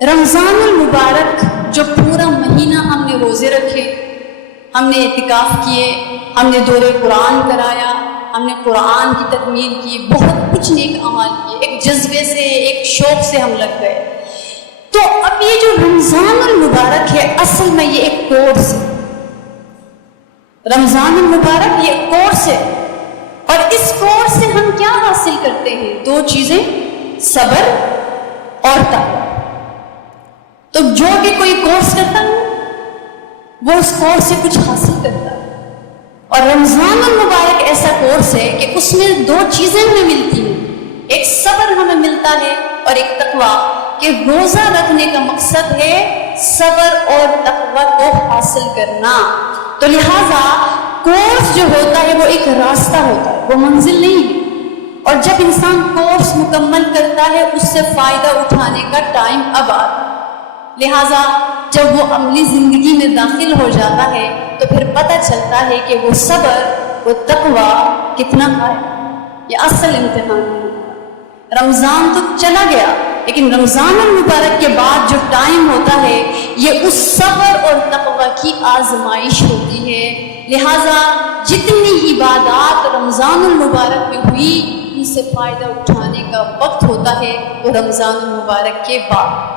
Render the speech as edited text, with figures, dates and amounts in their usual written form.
رمضان المبارک جو پورا مہینہ ہم نے روزے رکھے، ہم نے اعتکاف کیے، ہم نے دورے قرآن کرایا، ہم نے قرآن کی تکمیل کی، بہت کچھ نیک اعمال کیے، ایک جذبے سے ایک شوق سے ہم لگ گئے۔ تو اب یہ جو رمضان المبارک ہے، اصل میں یہ ایک کورس ہے۔ رمضان المبارک یہ ایک کورس ہے، اور اس کورس سے ہم کیا حاصل کرتے ہیں؟ دو چیزیں، صبر اور تقویٰ۔ تو جو بھی کوئی کورس کرتا ہے وہ اس کورس سے کچھ حاصل کرتا ہے، اور رمضان المبارک ایسا کورس ہے کہ اس میں دو چیزیں ہمیں ملتی ہیں، ایک صبر ہمیں ملتا ہے اور ایک تقویٰ، کہ روزہ رکھنے کا مقصد ہے صبر اور تقویٰ کو حاصل کرنا۔ تو لہٰذا کورس جو ہوتا ہے وہ ایک راستہ ہوتا ہے، وہ منزل نہیں ہے، اور جب انسان کورس مکمل کرتا ہے اس سے فائدہ اٹھانے کا ٹائم اب آتا ہے۔ لہٰذا جب وہ عملی زندگی میں داخل ہو جاتا ہے تو پھر پتہ چلتا ہے کہ وہ صبر، وہ تقویٰ کتنا ہے۔ یہ اصل امتحان ہے۔ رمضان تو چلا گیا، لیکن رمضان المبارک کے بعد جو ٹائم ہوتا ہے یہ اس صبر اور تقویٰ کی آزمائش ہوتی ہے۔ لہٰذا جتنی عبادات رمضان المبارک میں ہوئی ان سے فائدہ اٹھانے کا وقت ہوتا ہے وہ رمضان المبارک کے بعد۔